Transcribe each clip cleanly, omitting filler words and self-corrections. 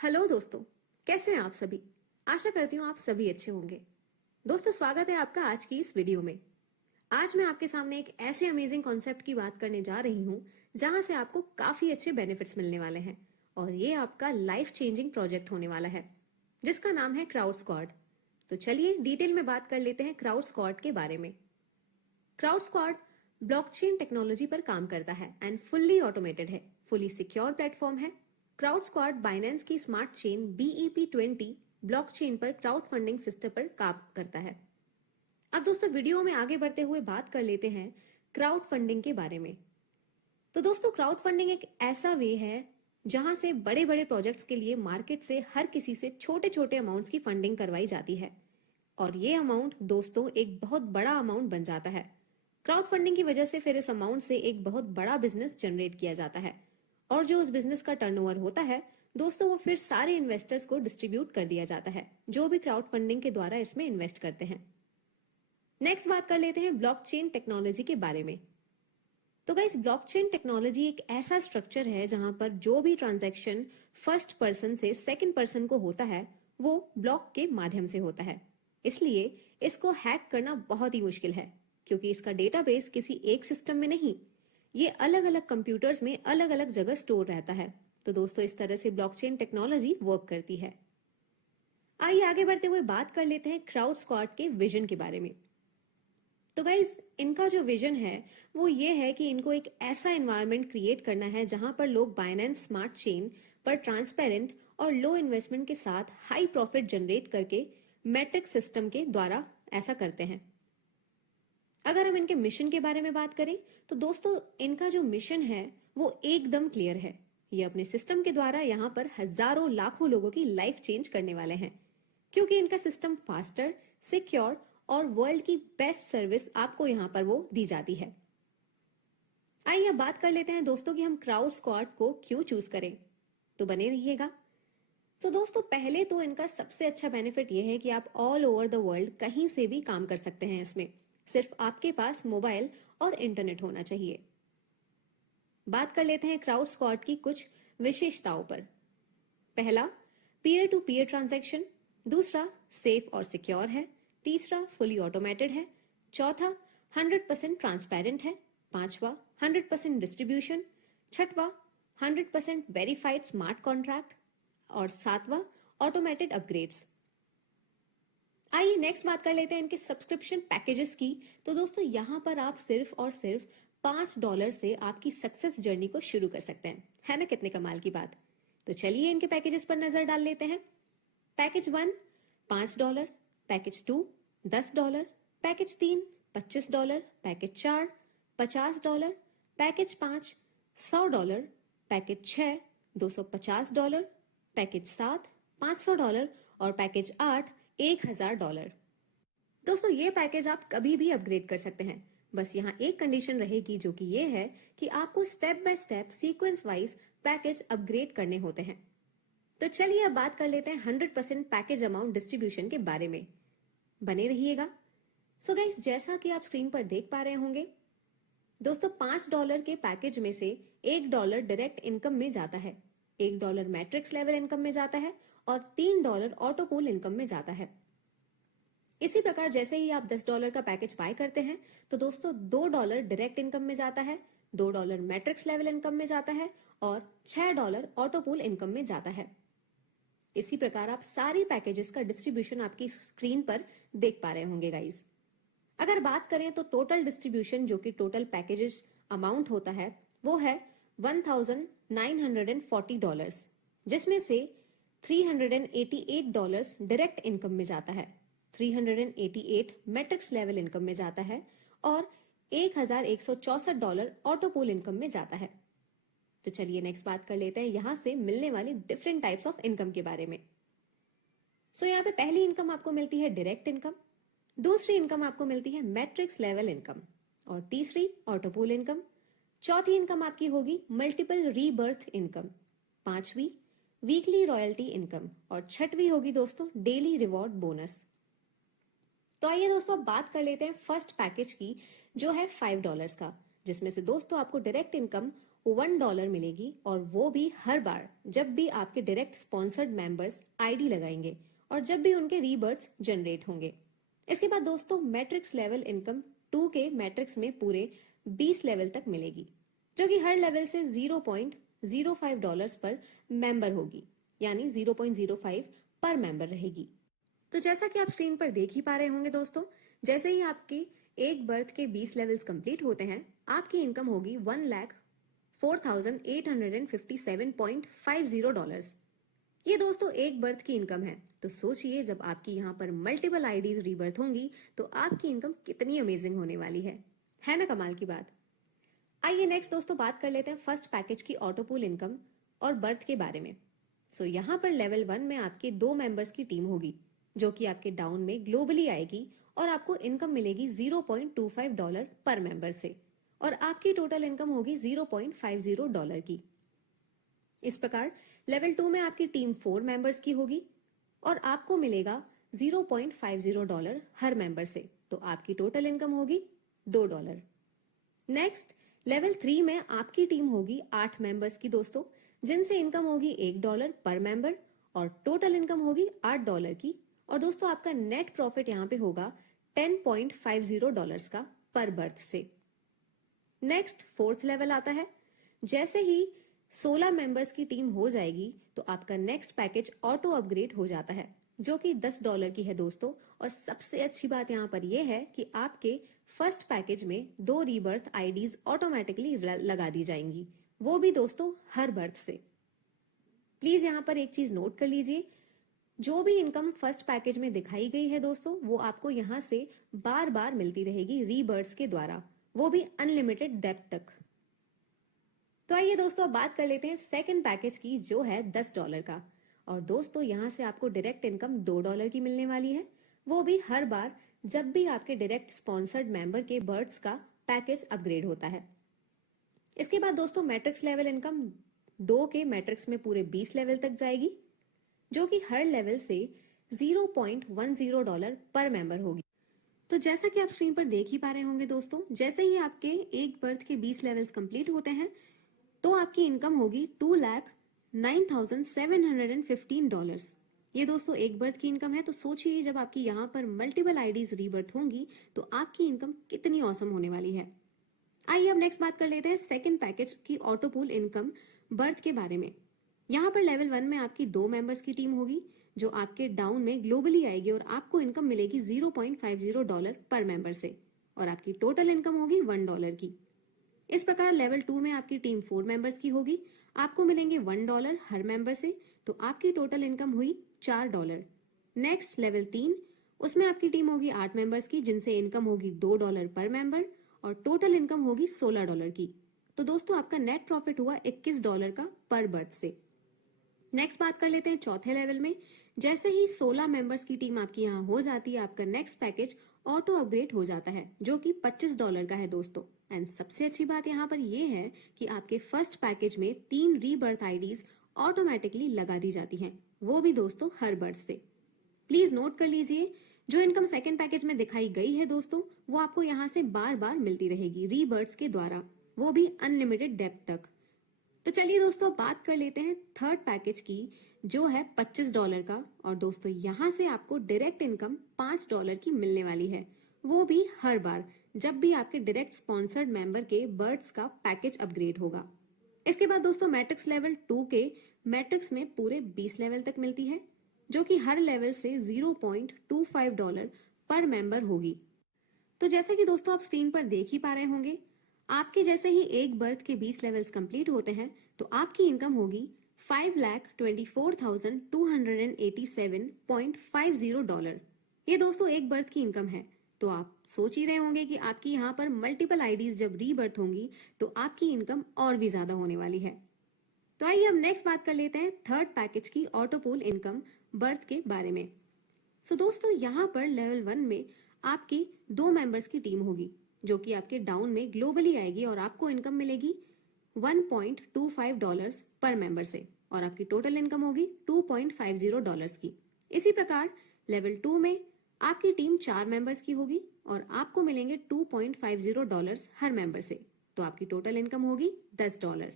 Hello दोस्तों, कैसे हैं आप सभी। आशा करती हूँ आप सभी अच्छे होंगे। दोस्तों, स्वागत है आपका आज की इस वीडियो में। आज मैं आपके सामने एक ऐसे अमेजिंग कॉन्सेप्ट की बात करने जा रही हूँ जहां से आपको काफी अच्छे बेनिफिट्स मिलने वाले हैं और ये आपका लाइफ चेंजिंग प्रोजेक्ट होने वाला है जिसका नाम है क्राउड स्क्वाड। तो चलिए डिटेल में बात कर लेते हैं क्राउड स्क्वाड के बारे में। क्राउड स्क्वाड ब्लॉकचेन टेक्नोलॉजी पर काम करता है एंड फुल्ली ऑटोमेटेड है, फुली सिक्योर प्लेटफॉर्म है। क्राउड स्क्वाड बाइनेंस की स्मार्ट चेन BEP20 ब्लॉकचेन पर क्राउड फंडिंग सिस्टम पर काम करता है। अब दोस्तों, वीडियो में आगे बढ़ते हुए बात कर लेते हैं क्राउड फंडिंग के बारे में। तो दोस्तों, क्राउड फंडिंग एक ऐसा वे है जहां से बड़े बड़े प्रोजेक्ट्स के लिए मार्केट से हर किसी से छोटे छोटे अमाउंट्स की फंडिंग करवाई जाती है और ये अमाउंट दोस्तों एक बहुत बड़ा अमाउंट बन जाता है। क्राउड फंडिंग की वजह से फिर इस अमाउंट से एक बहुत बड़ा बिजनेस जनरेट किया जाता है और जो उस बिजनेस का टर्नओवर होता है दोस्तों, वो फिर सारे इन्वेस्टर्स को डिस्ट्रीब्यूट कर दिया जाता है जो भी क्राउड फंडिंग के द्वारा इसमें इन्वेस्ट करते हैं। नेक्स्ट बात कर लेते हैं ब्लॉकचेन टेक्नोलॉजी के बारे में। तो गाइस, ब्लॉकचेन टेक्नोलॉजी एक ऐसा स्ट्रक्चर है जहां पर जो भी ट्रांजैक्शन फर्स्ट पर्सन से सेकंड पर्सन को होता है वो ब्लॉक के माध्यम से होता है। इसलिए इसको हैक करना बहुत ही मुश्किल है क्योंकि इसका डेटाबेस किसी एक सिस्टम में नहीं, ये अलग अलग कंप्यूटर्स में अलग अलग जगह स्टोर रहता है। तो दोस्तों, इस तरह से ब्लॉकचेन टेक्नोलॉजी वर्क करती है। आइए आगे बढ़ते हुए बात कर लेते हैं क्राउड स्क्वाड के विजन के बारे में। तो गाइज, इनका जो विजन है वो ये है कि इनको एक ऐसा एनवायरनमेंट क्रिएट करना है जहां पर लोग बाइनेंस स्मार्ट चेन पर ट्रांसपेरेंट और लो इन्वेस्टमेंट के साथ हाई प्रॉफिट जनरेट करके मैट्रिक सिस्टम के द्वारा ऐसा करते हैं। अगर हम इनके मिशन के बारे में बात करें तो दोस्तों, इनका जो मिशन है वो एकदम क्लियर है। ये अपने सिस्टम के द्वारा यहाँ पर हजारों लाखों लोगों की लाइफ चेंज करने वाले हैं क्योंकि इनका सिस्टम फास्टर, सिक्योर और वर्ल्ड की बेस्ट सर्विस आपको यहां पर वो दी जाती है। आइए अब बात कर लेते हैं दोस्तों कि हम क्राउड स्क्वाड को क्यों चूज करें। तो बने रहिएगा। तो दोस्तों, पहले तो इनका सबसे अच्छा बेनिफिट यह है कि आप ऑल ओवर द वर्ल्ड कहीं से भी काम कर सकते हैं। इसमें सिर्फ आपके पास मोबाइल और इंटरनेट होना चाहिए। बात कर लेते हैं क्राउड स्क्वाड की कुछ विशेषताओं पर। पहला, पीयर टू पीयर ट्रांजैक्शन। दूसरा, सेफ और सिक्योर है। तीसरा, फुली ऑटोमेटेड है। चौथा, 100% ट्रांसपेरेंट है। पांचवा, 100% डिस्ट्रीब्यूशन। छठवां, 100% वेरीफाइड स्मार्ट कॉन्ट्रैक्ट और सातवां, ऑटोमेटेड अपग्रेड्स। आइए नेक्स्ट बात कर लेते हैं इनके सब्सक्रिप्शन पैकेजेस की। तो दोस्तों, यहां पर आप सिर्फ और सिर्फ $5 से आपकी सक्सेस जर्नी को शुरू कर सकते हैं। है ना कितने कमाल की बात। तो चलिए इनके पैकेजेस पर नजर डाल लेते हैं। Package 1 $5, package 2 $10, package 3 $25, package 4 $50, package 5 $100, package 6 $250, package 7 $500 और पैकेज 8 $1000। दोस्तों, ये पैकेज आप कभी भी अपग्रेड कर सकते हैं। बस यहाँ एक कंडीशन रहेगी जो कि ये है कि आपको step by step sequence wise package upgrade करने होते हैं। तो चलिए अब बात कर लेते हैं 100% पैकेज अमाउंट डिस्ट्रीब्यूशन के बारे में। बने रहिएगा। सो गाइस, जैसा कि आप स्क्रीन पर देख पा रहे होंगे दोस्तों, $5 के पैकेज में से $1 डायरेक्ट इनकम में जाता है, $1 मैट्रिक्स लेवल इनकम में जाता है और $3 ऑटोपूल इनकम में जाता है। इसी प्रकार जैसे ही आप $10 का पैकेज बाय करते हैं तो दोस्तों $2 डायरेक्ट इनकम में जाता है, $2 मैट्रिक्स लेवल इनकम में जाता है और $6 ऑटोपूल इनकम में जाता है। इसी प्रकार आप सारी पैकेजेस का डिस्ट्रीब्यूशन आपकी स्क्रीन पर देख पा रहे होंगे गाइस। अगर बात करें तो टोटल डिस्ट्रीब्यूशन जो कि टोटल पैकेजेस अमाउंट होता है वो है $1940, जिसमें से $388 डायरेक्ट इनकम में जाता है, 388 मैट्रिक्स लेवल इनकम में जाता है और $1164 ऑटोपूल इनकम में जाता है। तो चलिए नेक्स्ट बात कर लेते हैं यहां से मिलने वाली डिफरेंट टाइप्स ऑफ इनकम के बारे में। सो यहाँ पे पहली इनकम आपको मिलती है डायरेक्ट इनकम, दूसरी इनकम आपको मिलती है मैट्रिक्स लेवल इनकम और तीसरी ऑटोपूल इनकम। चौथी इनकम आपकी होगी मल्टीपल रीबर्थ इनकम, पांचवी वीकली रॉयल्टी इनकम और छठवीं होगी दोस्तों डेली रिवॉर्ड बोनस। तो आइए दोस्तों अब बात कर लेते हैं फर्स्ट पैकेज की जो है $5 का, जिसमें से दोस्तों आपको डायरेक्ट इनकम $1 मिलेगी, और वो भी हर बार जब भी आपके डायरेक्ट स्पॉन्सर्ड मेंबर्स आईडी लगाएंगे और जब भी उनके रीबर्ड्स जनरेट होंगे। इसके बाद दोस्तों मैट्रिक्स लेवल इनकम 2 के मैट्रिक्स में पूरे 20 लेवल तक मिलेगी, जो कि हर लेवल से $0.05 पर मेंबर होगी, यानी 0.05 पर मेंबर रहेगी। तो जैसा कि आप स्क्रीन पर देख ही पा रहे होंगे दोस्तों, जैसे ही आपकी एक बर्थ के 20 लेवल्स कंप्लीट होते हैं, आपकी इनकम होगी $1,04,857.50। ये दोस्तों एक बर्थ की इनकम है, तो सोचिए जब आपकी यहाँ पर मल्टीपल आईडीज रीबर्थ होंगी तो आपकी इनकम कितनी अमेजिंग होने वाली है ना कमाल की बात। आइए नेक्स्ट दोस्तों बात कर लेते हैं फर्स्ट पैकेज की ऑटोपूल इनकम और बर्थ के बारे में। यहाँ पर लेवल 1 में आपके 2 मेंबर्स की टीम होगी, जो कि आपके डाउन में ग्लोबली आएगी और आपको इनकम मिलेगी $0.25 पर मेंबर से, और आपकी टोटल इनकम होगी $0.50 की। इस प्रकार लेवल 2 में आपकी टीम 4 मेंबर्स की होगी और आपको मिलेगा $0.50 हर मेंबर से, तो आपकी टोटल इनकम होगी $2। नेक्स्ट लेवल 3 में आपकी टीम होगी 8 मेंबर्स की दोस्तों, जिनसे इनकम होगी $1 पर मेंबर और टोटल इनकम होगी $8 की। और दोस्तों आपका नेट प्रॉफिट यहाँ पे होगा $10.50 का पर बर्थ से। नेक्स्ट फोर्थ लेवल आता है। जैसे ही 16 मेंबर्स की टीम हो जाएगी तो आपका नेक्स्ट पैकेज ऑटो अपग्रेड हो जाता है, जो कि $10 की है दोस्तों। और सबसे अच्छी बात यहाँ पर यह है कि आपके फर्स्ट पैकेज में 2 रीबर्थ आईडीज ऑटोमेटिकली लगा दी जाएंगी, वो भी दोस्तों हर बर्थ से। प्लीज यहाँ पर एक चीज नोट कर लीजिए, जो भी इनकम फर्स्ट पैकेज में दिखाई गई है दोस्तों, वो आपको यहाँ से बार बार मिलती रहेगी रीबर्थ्स के द्वारा, वो भी अनलिमिटेड डेप्थ तक। तो आइए दोस्तों अब बात कर लेते हैं सेकंड पैकेज की, जो है $10 का। और दोस्तों यहाँ से आपको डायरेक्ट इनकम $2 की मिलने वाली है, वो भी हर बार जब भी आपके डायरेक्ट स्पॉन्सर्ड मेंबर के बर्ड्स का पैकेज अपग्रेड होता है। इसके बाद दोस्तों मैट्रिक्स लेवल इनकम 2 के मैट्रिक्स में पूरे 20 लेवल तक जाएगी, जो कि हर लेवल से $0.10 पर मेंबर होगी। तो जैसा कि आप स्क्रीन पर देख ही पा रहे होंगे दोस्तों, जैसे ही आपके एक बर्थ के 20 लेवल्स कंप्लीट होते हैं तो आपकी इनकम होगी $2,09,715। ये दोस्तों एक बर्थ की इनकम है, तो सोचिए जब आपकी यहाँ पर मल्टीपल आईडीज रीबर्थ होंगी तो आपकी इनकम कितनी औसम होने वाली है। आइए अब नेक्स्ट बात कर लेते हैं सेकंड पैकेज की ऑटोपूल इनकम बर्थ के बारे में। यहाँ पर लेवल 1 में आपकी 2 मेंबर्स की टीम होगी, जो आपके डाउन में ग्लोबली आएगी और आपको इनकम मिलेगी $0.50 पर मेंबर से, और आपकी टोटल इनकम होगी $1 की। इस प्रकार लेवल 2 में आपकी टीम 4 मेंबर्स की होगी, आपको मिलेंगे $1 हर मेंबर से, तो आपकी टोटल इनकम हुई $4। नेक्स्ट लेवल 3, उसमें आपकी टीम होगी 8 मेंबर्स की, जिनसे इनकम होगी $2 पर मेंबर और टोटल इनकम होगी $16 की। तो दोस्तों आपका नेट प्रॉफिट हुआ $21 का पर बर्थ से। नेक्स्ट बात कर लेते हैं चौथे लेवल में। जैसे ही 16 मेंबर्स की टीम आपकी यहाँ हो जाती है, आपका नेक्स्ट पैकेज ऑटो अपग्रेड हो जाता है, जो कि $25 का है दोस्तों। एंड सबसे अच्छी बात यहाँ पर यह है कि आपके फर्स्ट पैकेज में 3 रीबर्थ आईडीज ऑटोमेटिकली लगा दी जाती हैं, वो भी दोस्तों हर बर्थ से। प्लीज नोट कर लीजिए, जो इनकम सेकंड पैकेज में दिखाई गई है दोस्तों, वो आपको यहाँ से बार बार मिलती रहेगी रीबर्थ्स के द्वारा, वो भी अनलिमिटेड डेप्थ तक। तो चलिए दोस्तों बात कर लेते हैं थर्ड पैकेज की, जो है $25 का। और दोस्तों यहाँ से आपको डायरेक्ट इनकम $5 की मिलने वाली है, वो भी हर बार जब भी आपके डायरेक्ट स्पॉन्सर्ड मेंबर के बर्ड्स का पैकेज अपग्रेड होगा। इसके बाद दोस्तों मैट्रिक्स लेवल 2 के मैट्रिक्स में पूरे 20 लेवल तक मिलती है, जो कि हर लेवल से $0.25 पर मेंबर होगी। तो जैसे कि दोस्तों आप स्क्रीन पर देख ही पा रहे होंगे, आपके जैसे ही एक बर्थ के 20 लेवल्स कंप्लीट होते हैं तो आपकी इनकम होगी $5,24,287.50। ये दोस्तों एक बर्थ की इनकम है। तो आप सोच ही रहे होंगे कि आपकी यहाँ पर मल्टीपल आईडीज जब रीबर्थ होंगी तो आपकी इनकम और भी ज्यादा होने वाली है। तो आइए अब नेक्स्ट बात कर लेते हैं थर्ड पैकेज की ऑटोपूल इनकम बर्थ के बारे में। दोस्तों यहाँ पर लेवल 1 में आपकी 2 मेंबर्स की टीम होगी, जो कि आपके डाउन में ग्लोबली आएगी और आपको इनकम मिलेगी $1.25 पर मेंबर से, और आपकी टोटल इनकम होगी $2.50 की। इसी प्रकार लेवल 2 में आपकी टीम 4 मेंबर्स की होगी और आपको मिलेंगे $2.50 हर मेंबर से, तो आपकी टोटल इनकम होगी $10।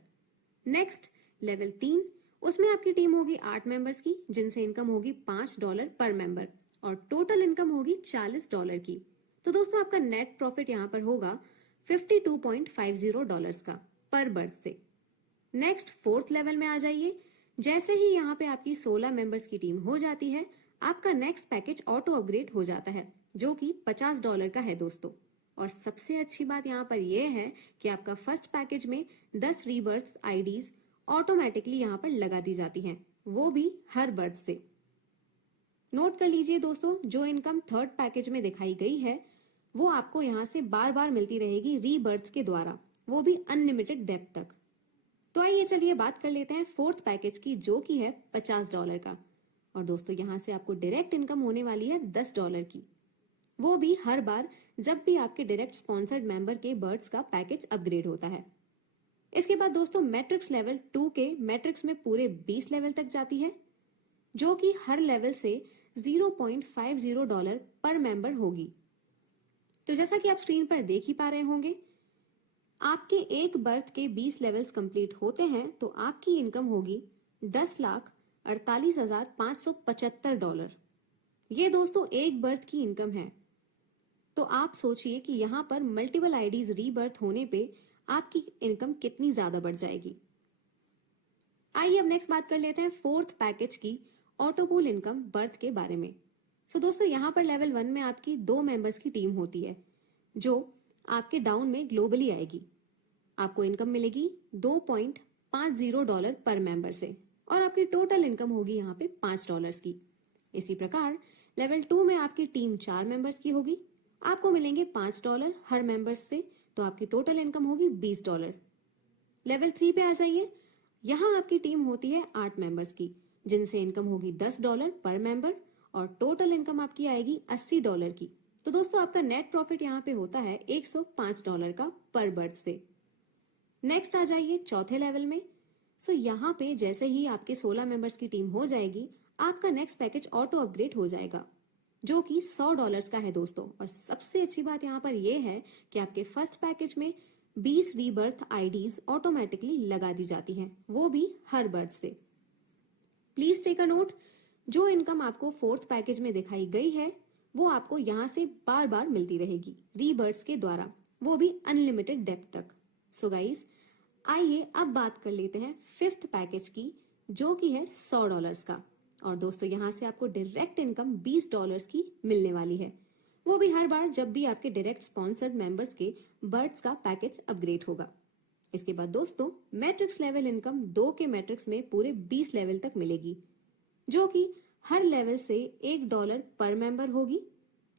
नेक्स्ट लेवल 3, उसमें आपकी टीम होगी 8 मेंबर्स की, जिनसे इनकम होगी $5 पर मेंबर और टोटल इनकम होगी $40 की। तो दोस्तों आपका नेट प्रॉफिट यहाँ पर होगा $52.50 का पर बर्थ से। नेक्स्ट फोर्थ लेवल में आ जाइए। जैसे ही यहाँ पे आपकी 16 मेंबर्स की टीम हो जाती है, आपका नेक्स्ट पैकेज ऑटो अपग्रेड हो जाता है, जो कि $50 का है दोस्तों। और सबसे अच्छी बात यहाँ पर यह है कि आपका फर्स्ट पैकेज में 10 रीबर्थ आईडीज ऑटोमेटिकली यहाँ पर लगा दी जाती हैं, वो भी हर बर्थ से। नोट कर लीजिए दोस्तों, जो इनकम थर्ड पैकेज में दिखाई गई है वो आपको यहाँ से बार बार मिलती रहेगी रीबर्थ के द्वारा, वो भी अनलिमिटेड डेप्थ तक। तो आइए चलिए बात कर लेते हैं फोर्थ पैकेज की, जो कि है $50 का। और दोस्तों यहाँ से आपको डायरेक्ट इनकम होने वाली है $10 की, वो भी हर बार जब भी आपके डायरेक्ट स्पॉन्सर्ड मेंबर के बर्ड्स का पैकेज अपग्रेड होता है। इसके बाद दोस्तों मैट्रिक्स लेवल 2 के मैट्रिक्स में पूरे 20 लेवल तक जाती है, जो कि हर लेवल से $0.50 पर मेंबर होगी। तो जैसा कि आप स्क्रीन पर देख ही पा रहे होंगे, आपके एक बर्थ के 20 लेवल्स कंप्लीट होते हैं तो आपकी इनकम होगी $10,48,575। ये दोस्तों एक बर्थ की इनकम है। तो आप सोचिए कि यहाँ पर मल्टीपल आईडीज रीबर्थ होने पे आपकी इनकम कितनी ज्यादा बढ़ जाएगी। आइए अब नेक्स्ट बात कर लेते हैं फोर्थ पैकेज की ऑटोपूल इनकम बर्थ के बारे में। सो दोस्तों यहाँ पर लेवल 1 में आपकी 2 मेंबर्स की टीम होती है, जो आपके डाउन में ग्लोबली आएगी। आपको इनकम मिलेगी $2.50 पर मेंबर से और आपकी टोटल इनकम होगी यहाँ पे $5 की। इसी प्रकार लेवल 2 में आपकी टीम 4 मेंबर्स की होगी, आपको मिलेंगे $5 हर मेंबर्स से, तो आपकी टोटल इनकम होगी $20। लेवल 3 पे आ जाइए। यहाँ आपकी टीम होती है 8 मेंबर्स की, जिनसे इनकम होगी $10 पर मेंबर और टोटल इनकम आपकी आएगी $80 की। तो दोस्तों आपका नेट प्रॉफिट यहाँ पे होता है $105 का पर बर्थ से। नेक्स्ट आ जाइए चौथे लेवल में। सो यहाँ पे जैसे ही आपके 16 मेंबर्स की टीम हो जाएगी, आपका नेक्स्ट पैकेज ऑटो अपग्रेड हो जाएगा, जो कि $100 का है दोस्तों। और सबसे अच्छी बात यहाँ पर यह है कि आपके फर्स्ट पैकेज में 20 रीबर्थ आईडीज ऑटोमेटिकली लगा दी जाती हैं, वो भी हर बर्थ से। प्लीज टेक अ नोट, जो इनकम आपको फोर्थ पैकेज में दिखाई गई है वो आपको यहाँ से बार बार मिलती रहेगी रीबर्थ के द्वारा, वो भी अनलिमिटेड डेप्थ तक। सो गाइस आइए अब बात कर लेते हैं फिफ्थ पैकेज की, जो कि है $100 का। और दोस्तों यहाँ से आपको डायरेक्ट इनकम $20 की मिलने वाली है, वो भी हर बार जब भी आपके डायरेक्ट स्पॉन्सर्ड मेंबर्स के बर्ड्स का पैकेज अपग्रेड होगा। इसके बाद दोस्तों मैट्रिक्स लेवल इनकम 2 के मैट्रिक्स में पूरे 20 लेवल तक मिलेगी, जो कि हर लेवल से $1 पर मेंबर होगी।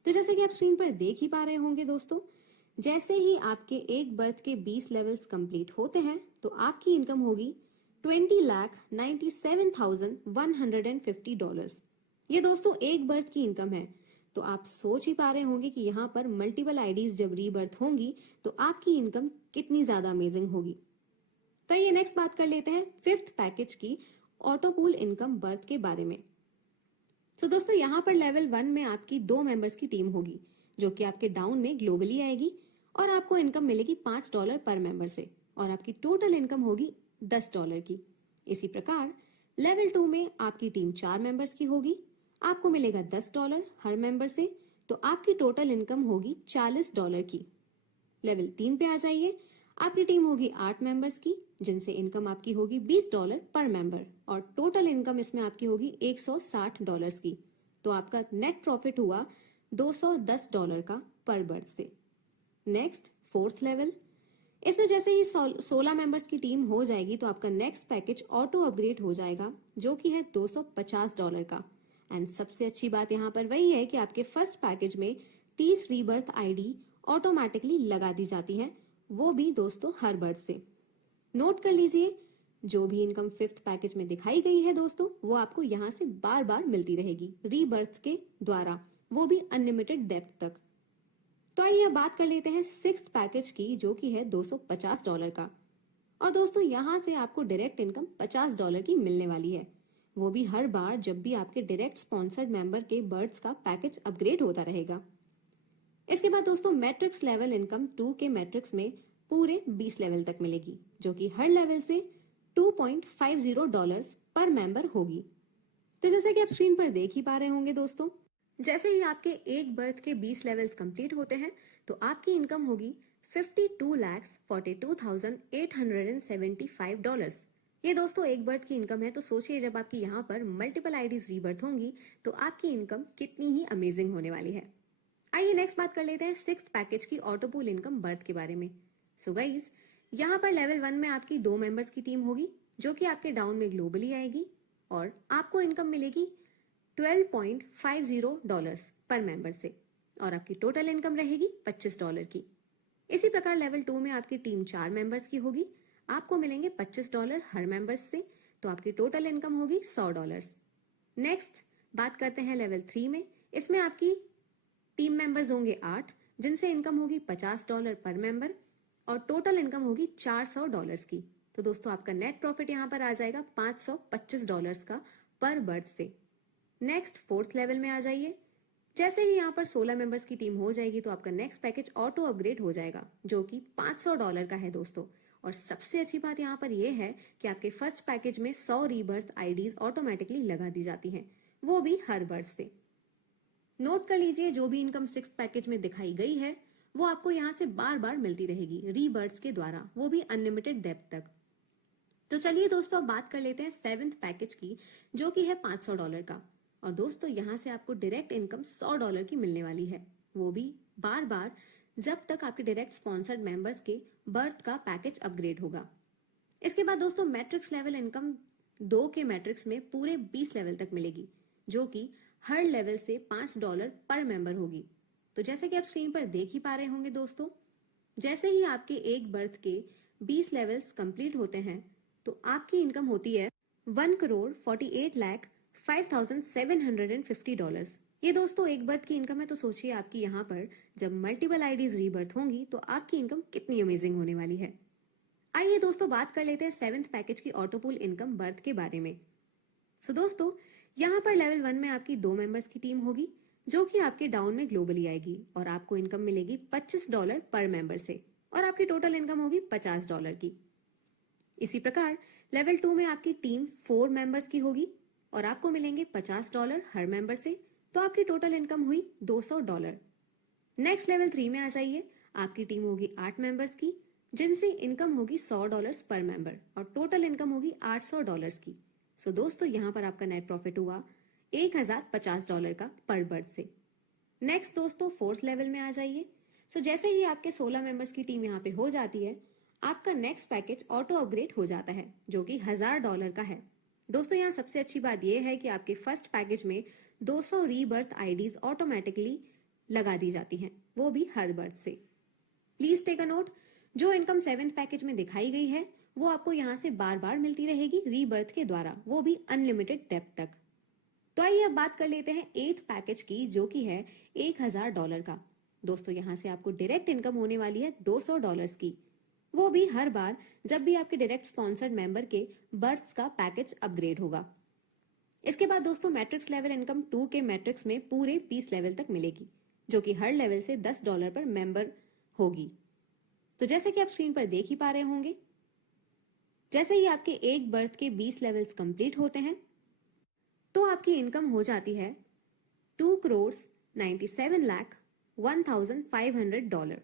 तो जैसे कि आप स्क्रीन पर देख ही पा रहे होंगे दोस्तों, जैसे ही आपके एक बर्थ के 20 लेवल्स कंप्लीट होते हैं तो आपकी इनकम होगी $20,97,150। ये दोस्तों एक बर्थ की इनकम है। तो आप सोच ही पा रहे होंगे कि यहाँ पर मल्टीपल आईडीज जब रीबर्थ होंगी तो आपकी इनकम कितनी ज्यादा अमेजिंग होगी। तो ये नेक्स्ट बात कर लेते हैं फिफ्थ पैकेज की ऑटोपूल इनकम बर्थ के बारे में। तो दोस्तों यहाँ पर लेवल 1 में आपकी 2 मेंबर्स की टीम होगी, जो कि आपके डाउन में ग्लोबली आएगी और आपको इनकम मिलेगी $5 पर मेंबर से और आपकी टोटल इनकम होगी $10 की। इसी प्रकार लेवल 2 में आपकी टीम 4 मेंबर्स की होगी, आपको मिलेगा $10 हर मेंबर से, तो आपकी टोटल इनकम होगी $40 की। लेवल 3 पे आ जाइए। आपकी टीम होगी 8 मेंबर्स की, जिनसे इनकम आपकी होगी $20 पर मेंबर और टोटल इनकम इसमें आपकी होगी $160 की। तो आपका नेट प्रॉफिट हुआ $210 का पर बर्थ से। नेक्स्ट फोर्थ लेवल, इसमें जैसे ही 16 मेंबर्स की टीम हो जाएगी तो आपका नेक्स्ट पैकेज ऑटो अपग्रेड हो जाएगा, जो कि है $250 का। एंड सबसे अच्छी बात यहाँ पर वही है कि आपके फर्स्ट पैकेज में 30 रीबर्थ आईडी ऑटोमेटिकली लगा दी जाती है, वो भी दोस्तों हर बर्थ से। नोट कर लीजिए, जो भी इनकम फिफ्थ पैकेज में दिखाई गई है दोस्तों, वो आपको यहाँ से बार बार मिलती रहेगी रीबर्थ के द्वारा, वो भी अनलिमिटेड डेप्थ तक। तो आइए बात कर लेते हैं सिक्स्थ पैकेज की, जो कि है $250 का। और दोस्तों यहाँ से आपको डायरेक्ट इनकम $50 की मिलने वाली है, वो भी हर बार जब भी आपके डायरेक्ट स्पॉन्सर्ड मेंबर के बर्ड्स का पैकेज अपग्रेड होता रहेगा। इसके बाद दोस्तों मैट्रिक्स लेवल इनकम 2 के मैट्रिक्स में पूरे 20 लेवल तक मिलेगी, जो कि हर लेवल से $2.50 पर मेंबर होगी। तो जैसे कि आप स्क्रीन पर देख ही पा रहे होंगे दोस्तों, जैसे ही आपके एक बर्थ के 20 लेवल्स कंप्लीट होते हैं तो आपकी इनकम होगी $52,42,875। ये दोस्तों एक बर्थ की इनकम है, तो सोचिए जब आपकी यहाँ पर मल्टीपल आईडीज रीबर्थ होंगी तो आपकी इनकम कितनी ही अमेजिंग होने वाली है। आइए नेक्स्ट बात कर लेते हैं सिक्स्थ पैकेज की ऑटो पूल इनकम बर्थ के बारे में। सो गाइज, यहाँ पर लेवल 1 में आपकी 2 मेंबर्स की टीम होगी जो कि आपके डाउन में ग्लोबली आएगी और आपको इनकम मिलेगी $12.50 पर मेंबर से और आपकी टोटल इनकम रहेगी $25 की। इसी प्रकार लेवल 2 में आपकी टीम 4 मेंबर्स की होगी, आपको मिलेंगे $25 हर मेंबर्स से, तो आपकी टोटल इनकम होगी $100। नेक्स्ट बात करते हैं लेवल 3 में। इसमें आपकी टीम मेंबर्स होंगे 8, जिनसे इनकम होगी $50 पर मेंबर और टोटल इनकम होगी $400 की। तो दोस्तों आपका नेट प्रॉफिट यहाँ पर आ जाएगा $525 का पर बर्थ से। नेक्स्ट फोर्थ लेवल में आ जाइए। जैसे ही यहाँ पर 16 मेंबर्स की टीम हो जाएगी तो आपका नेक्स्ट पैकेज ऑटो अपग्रेड हो जाएगा, जो कि $500 का है दोस्तों। और सबसे अच्छी बात यहाँ पर यह है कि आपके फर्स्ट पैकेज में 100 रीबर्थ आईडीज ऑटोमेटिकली लगा दी जाती हैं, वो भी हर बर्थ से। नोट कर लीजिए, जो भी इनकम सिक्स पैकेज में दिखाई गई है वो आपको यहाँ से बार बार मिलती रहेगी रीबर्थ्स के द्वारा, वो भी अनलिमिटेड डेप्थ तक। तो चलिए दोस्तों अब बात कर लेते हैं सेवेंथ पैकेज की, जो कि है $500 का। और दोस्तों यहाँ से आपको डायरेक्ट इनकम $100 की मिलने वाली है, वो भी बार बार जब तक आपके डायरेक्ट स्पॉन्सर्ड मेंबर्स के बर्थ का पैकेज अपग्रेड होगा। इसके बाद दोस्तों मैट्रिक्स लेवल इनकम 2 के मैट्रिक्स में पूरे 20 लेवल तक मिलेगी, जो कि हर लेवल से $5 पर मेंबर होगी। तो जैसे कि आप स्क्रीन पर देख ही पा रहे होंगे दोस्तों, जैसे ही आपके एक बर्थ के 20 लेवल्स कंप्लीट होते हैं तो आपकी इनकम होती है $1,48,05,750। ये दोस्तों एक बर्थ की इनकम है, तो सोचिए आपकी यहाँ पर जब मल्टीपल आईडीज रीबर्थ होंगी तो आपकी इनकम कितनी अमेजिंग होने वाली है। आइए दोस्तों बात कर लेते हैं सेवेंथ पैकेज की ऑटोपूल इनकम बर्थ के बारे में। सो दोस्तों यहाँ पर लेवल 1 में आपकी 2 मेंबर्स की टीम होगी जो कि आपके डाउन में ग्लोबली आएगी और आपको इनकम मिलेगी $25 पर मेंबर से और आपकी टोटल इनकम होगी $50 की। इसी प्रकार लेवल 2 में आपकी टीम 4 मेंबर्स की होगी और आपको मिलेंगे $50 हर मेंबर से, तो आपकी टोटल इनकम हुई $200। नेक्स्ट लेवल 3 में आ जाइए। आपकी टीम होगी 8 मेंबर्स की, जिनसे इनकम होगी $100 पर मेंबर और टोटल इनकम होगी $800 की। सो दोस्तों यहाँ पर आपका नेट प्रॉफिट हुआ $1050 का पर बर्थ से। नेक्स्ट दोस्तों फोर्थ लेवल में आ जाइए। सो जैसे ही आपके 16 मेंबर्स की टीम यहाँ पे हो जाती है, आपका नेक्स्ट पैकेज ऑटो अपग्रेड हो जाता है, जो कि $1000 का है। दोस्तों यहाँ सबसे अच्छी बात यह है कि आपके फर्स्ट पैकेज में 200 रीबर्थ आईडीज ऑटोमेटिकली लगा दी जाती हैं, वो भी हर बर्थ से। प्लीज टेक अ नोट, जो इनकम सेवेंथ पैकेज में दिखाई गई है वो आपको यहाँ से बार बार मिलती रहेगी रीबर्थ के द्वारा, वो भी अनलिमिटेड डेप्थ तक। तो आइए अब बात कर लेते हैं एथ पैकेज की, जो कि है $1000 का। दोस्तों यहाँ से आपको डायरेक्ट इनकम होने वाली है $200 की, वो भी हर बार जब भी आपके डायरेक्ट स्पॉन्सर्ड मेंबर के बर्थ का पैकेज अपग्रेड होगा। इसके बाद दोस्तों मैट्रिक्स लेवल इनकम 2 के मैट्रिक्स में पूरे 20 लेवल तक मिलेगी, जो कि हर लेवल से $10 पर मेंबर होगी। तो जैसे कि आप स्क्रीन पर देख ही पा रहे होंगे, जैसे ही आपके एक बर्थ के 20 लेवल्स कंप्लीट होते हैं तो आपकी इनकम हो जाती है $2,97,01,500।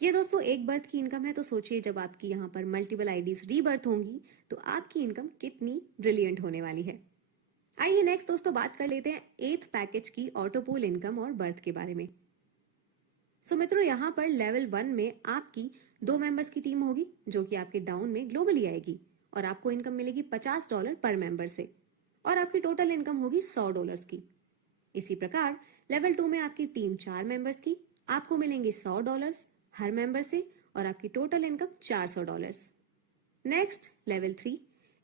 ये दोस्तों एक बर्थ की इनकम है, तो सोचिए जब आपकी यहाँ पर मल्टीपल आईडीज रीबर्थ होंगी तो आपकी इनकम कितनी ब्रिलियंट होने वाली है। आइए नेक्स्ट दोस्तों बात कर लेते हैं एथ पैकेज की ऑटोपूल इनकम और बर्थ के बारे में। सो मित्रों यहाँ पर लेवल 1 में आपकी 2 मेंबर्स की टीम होगी जो कि आपके डाउन में ग्लोबली आएगी और आपको इनकम मिलेगी $50 पर मेंबर से और आपकी टोटल इनकम होगी $100 की। इसी प्रकार लेवल 2 में आपकी टीम 4 मेंबर्स की, आपको मिलेंगे $100 हर मेंबर से और आपकी टोटल इनकम $400। नेक्स्ट लेवल 3,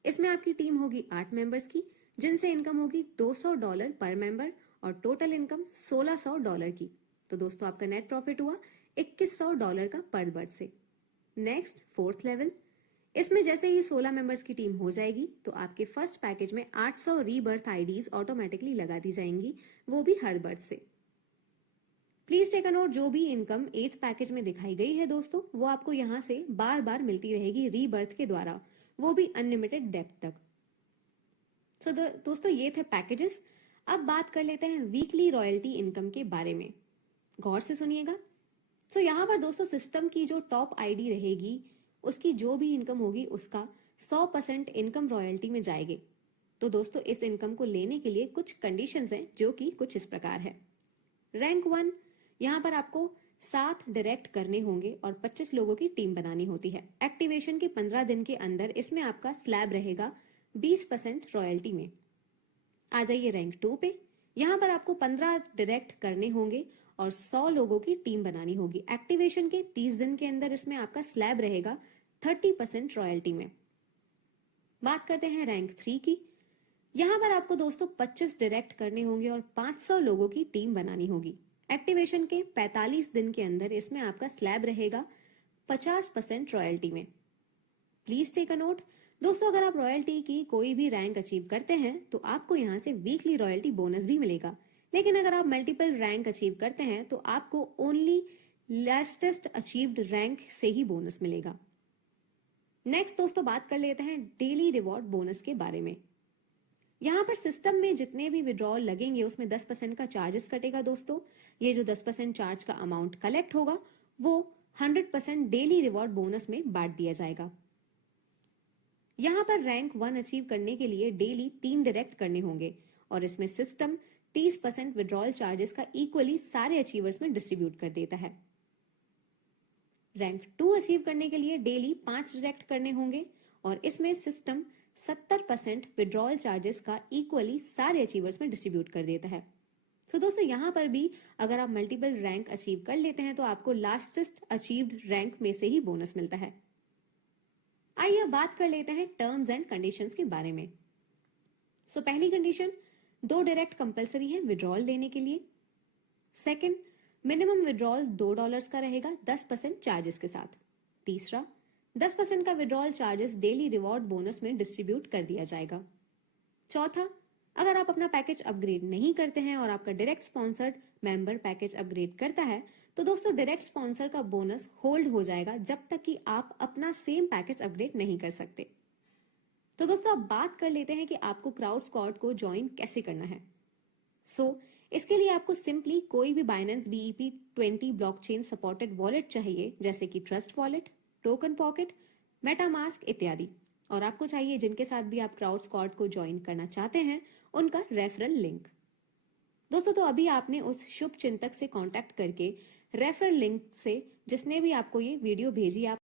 इसमें आपकी टीम होगी 8 मेंबर्स की, जिनसे इनकम होगी $200 पर मेंबर और टोटल इनकम $1600 की। तो दोस्तों आपका नेट प्रॉफिट हुआ $2100 का पर बर्थ से। नेक्स्ट फोर्थ लेवल, इसमें जैसे ही 16 मेंबर्स की टीम हो जाएगी तो आपके फर्स्ट पैकेज में 800 रीबर्थ आईडीज ऑटोमेटिकली लगा दी जाएंगी, वो भी हर बर्थ से। प्लीज टेक अ नोट, जो भी इनकम 8th पैकेज में दिखाई गई है दोस्तों, वो आपको यहाँ से बार बार मिलती रहेगी रीबर्थ के द्वारा, वो भी अनलिमिटेड डेप्थ तक। सो दोस्तों ये थे पैकेजेस। अब बात कर लेते हैं वीकली रॉयल्टी इनकम के बारे में। गौर से सुनिएगा। सो यहाँ पर दोस्तों सिस्टम की जो टॉप आईडी रहेगी, उसकी जो भी इनकम होगी उसका 100% इनकम रॉयल्टी में जाएगी। तो दोस्तों इस इनकम को लेने के लिए कुछ कंडीशंस हैं जो कि कुछ इस प्रकार है। रैंक 1, यहाँ पर आपको 7 डायरेक्ट करने होंगे और 25 लोगों की टीम बनानी होती है। एक्टिवेशन के 15 दिन के अंदर इसमें आपका स्लैब रहेगा 20% रॉयल्टी में। आ जाइए रैंक 2 पे। यहाँ पर आपको 15 डायरेक्ट करने होंगे और 100 लोगों की टीम बनानी होगी। एक्टिवेशन के 30 दिन के अंदर इसमें आपका स्लैब रहेगा 30% रॉयल्टी में। बात करते हैं रैंक 3 की। यहाँ पर आपको दोस्तों 25 डायरेक्ट करने होंगे और 500 लोगों की टीम बनानी होगी। एक्टिवेशन के 45 दिन के अंदर इसमें आपका स्लैब रहेगा 50% रॉयल्टी में। प्लीज टेक अ नोट दोस्तों, अगर आप रॉयल्टी की कोई भी रैंक अचीव करते हैं तो आपको यहाँ से वीकली रॉयल्टी बोनस भी मिलेगा, लेकिन अगर आप मल्टीपल रैंक अचीव करते हैं तो आपको ओनली लास्टेस्ट अचीव्ड रैंक से ही बोनस मिलेगा। नेक्स्ट दोस्तों बात कर लेते हैं डेली रिवॉर्ड बोनस के बारे में। यहाँ पर सिस्टम में जितने भी विड्रॉल लगेंगे उसमें 10% का चार्जेस कटेगा दोस्तों। ये जो 10% चार्ज का अमाउंट कलेक्ट होगा वो 100% डेली रिवॉर्ड बोनस में बांट दिया जाएगा। यहाँ पर रैंक 1 अचीव करने के लिए डेली 3 डायरेक्ट करने होंगे और इसमें सिस्टम 30% विड्रॉल चार्जेस का इक्वली सारे अचीवर्स में डिस्ट्रीब्यूट कर देता है। रैंक 2 अचीव करने के लिए डेली 5 डायरेक्ट करने होंगे और इसमें सिस्टम 70% विड्रॉल चार्जेस का इक्वली सारे अचीवर्स में डिस्ट्रीब्यूट कर देता है। सो दोस्तों यहाँ पर भी अगर आप मल्टीपल रैंक अचीव कर लेते हैं तो आपको लास्टेस्ट अचीव्ड रैंक में से ही बोनस मिलता है। आइए अब बात कर लेते हैं टर्म्स एंड कंडीशंस के बारे में। सो पहली कंडीशन, 2 डायरेक्ट कंपलसरी है विड्रॉल लेने के लिए। सेकंड, मिनिमम विड्रॉल $2 का रहेगा 10% चार्जेस के साथ। तीसरा, 10% का withdrawal charges daily reward bonus में डिस्ट्रीब्यूट कर दिया जाएगा। चौथा, अगर आप अपना पैकेज अपग्रेड नहीं करते हैं और आपका direct sponsored member package upgrade करता है तो दोस्तों डायरेक्ट स्पॉन्सर का बोनस होल्ड हो जाएगा जब तक कि आप अपना सेम पैकेज अपग्रेड नहीं कर सकते। तो दोस्तों अब बात कर लेते हैं कि आपको क्राउड स्क्वाड को ज्वाइन कैसे करना है। इसके लिए आपको सिंपली कोई भी Binance BEP20 blockchain supported wallet चाहिए, जैसे कि trust wallet, token pocket, MetaMask इत्यादि। और आपको चाहिए जिनके साथ भी आप क्राउड स्क्वाड को ज्वाइन करना चाहते हैं उनका रेफरल लिंक। दोस्तों तो अभी आपने उस शुभ चिंतक से कांटेक्ट करके रेफरल लिंक से जिसने भी आपको ये वीडियो भेजी आप